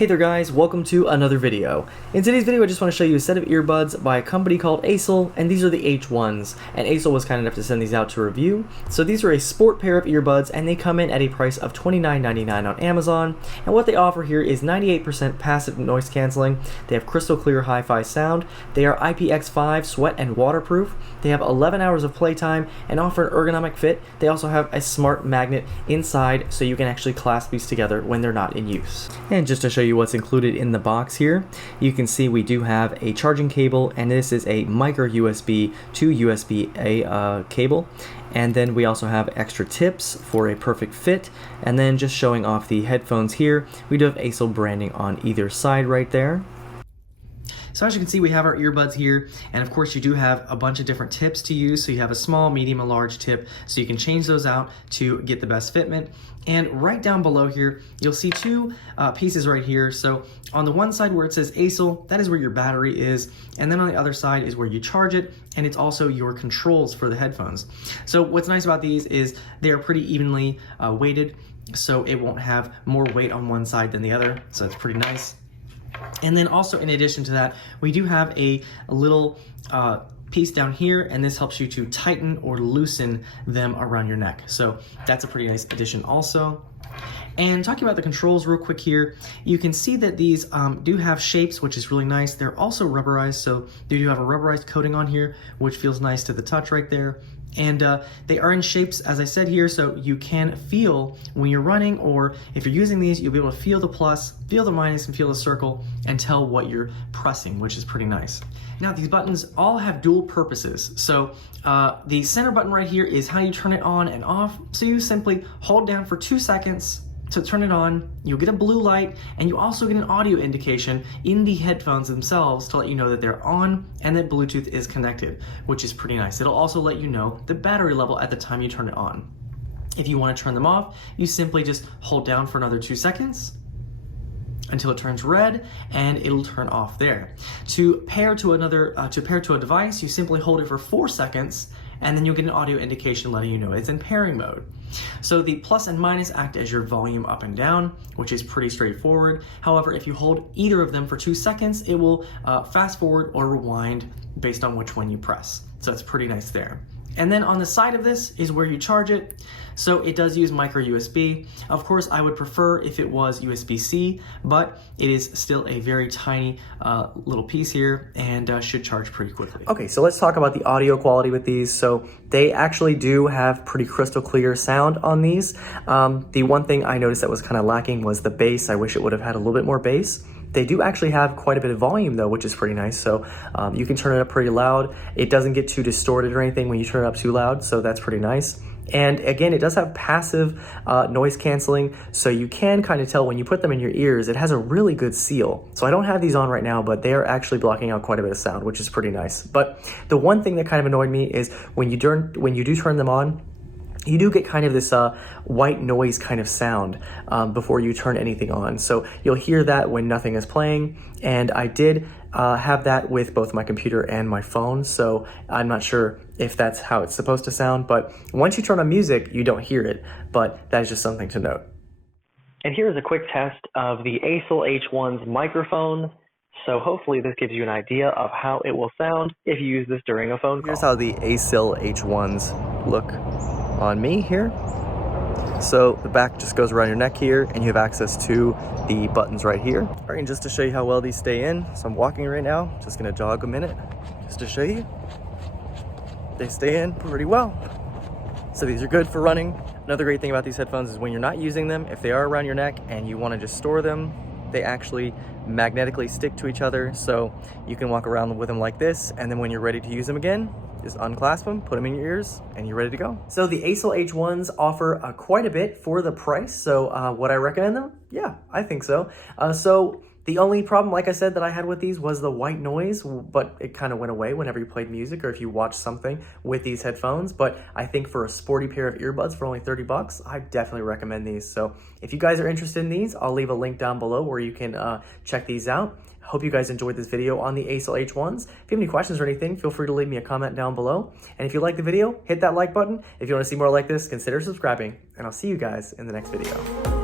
Hey there guys, welcome to another video. In today's video I just want to show you a set of earbuds by a company called ACIL, and these are the H1s, and ACIL was kind enough to send these out to review. So these are a sport pair of earbuds and they come in at a price of $29.99 on Amazon, and what they offer here is 98% passive noise cancelling. They have crystal clear HIFI sound, they are IPX5 sweat and waterproof, they have 11 hours of playtime and offer an ergonomic fit. They also have a smart magnet inside so you can actually clasp these together when they're not in use. And just to show you what's included in the box here, you can see we do have a charging cable, and this is a micro USB to USB-A cable, and then we also have extra tips for a perfect fit. And then just showing off the headphones here, we do have ACIL branding on either side right there. So as you can see, we have our earbuds here, and of course you do have a bunch of different tips to use. So you have a small, medium, and large tip, so you can change those out to get the best fitment. And right down below here, you'll see two pieces right here. So on the one side where it says ACIL, that is where your battery is, and then on the other side is where you charge it, and it's also your controls for the headphones. So what's nice about these is they are pretty evenly weighted, so it won't have more weight on one side than the other, so it's pretty nice. And then also, in addition to that, we do have a little piece down here, and this helps you to tighten or loosen them around your neck. So that's a pretty nice addition also. And talking about the controls real quick here, you can see that these do have shapes, which is really nice. They're also rubberized, so they do have a rubberized coating on here, which feels nice to the touch right there. And they are in shapes, as I said here, so you can feel when you're running, or if you're using these, you'll be able to feel the plus, feel the minus, and feel the circle, and tell what you're pressing, which is pretty nice. Now, these buttons all have dual purposes. So the center button right here is how you turn it on and off. So you simply hold down for 2 seconds to turn it on. You'll get a blue light, and you also get an audio indication in the headphones themselves to let you know that they're on and that Bluetooth is connected, which is pretty nice. It'll also let you know the battery level at the time you turn it on. If you want to turn them off, you simply just hold down for another 2 seconds until it turns red, and it'll turn off there. To pair to a device, you simply hold it for 4 seconds, and then you'll get an audio indication letting you know it's in pairing mode. So the plus and minus act as your volume up and down, which is pretty straightforward. However, if you hold either of them for 2 seconds, it will fast forward or rewind based on which one you press. So it's pretty nice there. And then on the side of this is where you charge it. So it does use micro USB. Of course, I would prefer if it was USB-C, but it is still a very tiny little piece here, and should charge pretty quickly. Okay, so let's talk about the audio quality with these. So they actually do have pretty crystal clear sound on these. The one thing I noticed that was kind of lacking was the bass. I wish it would have had a little bit more bass. They do actually have quite a bit of volume though, which is pretty nice. So you can turn it up pretty loud. It doesn't get too distorted or anything when you turn it up too loud, so that's pretty nice. And again, it does have passive noise canceling, so you can kind of tell when you put them in your ears, it has a really good seal. So I don't have these on right now, but they are actually blocking out quite a bit of sound, which is pretty nice. But the one thing that kind of annoyed me is when you do turn them on, you do get kind of this white noise kind of sound before you turn anything on. So you'll hear that when nothing is playing, and I did have that with both my computer and my phone, so I'm not sure if that's how it's supposed to sound, but once you turn on music, you don't hear it, but that is just something to note. And here is a quick test of the ACIL H1's microphone. So hopefully this gives you an idea of how it will sound if you use this during a phone call. Here's how the ACIL H1s look on me here. So the back just goes around your neck here, and you have access to the buttons right here. All right, and just to show you how well these stay in, so I'm walking right now, just gonna jog a minute just to show you. They stay in pretty well. So these are good for running. Another great thing about these headphones is when you're not using them, if they are around your neck and you wanna just store them, they actually magnetically stick to each other, so you can walk around with them like this, and then when you're ready to use them again, just unclasp them, put them in your ears, and you're ready to go. So the ACIL H1s offer quite a bit for the price, so would I recommend them? Yeah, I think so. So the only problem, like I said, that I had with these was the white noise, but it kind of went away whenever you played music or if you watched something with these headphones. But I think for a sporty pair of earbuds for only 30 bucks, I definitely recommend these. So if you guys are interested in these, I'll leave a link down below where you can check these out. Hope you guys enjoyed this video on the ACIL H1s. If you have any questions or anything, feel free to leave me a comment down below. And if you like the video, hit that like button. If you want to see more like this, consider subscribing. And I'll see you guys in the next video.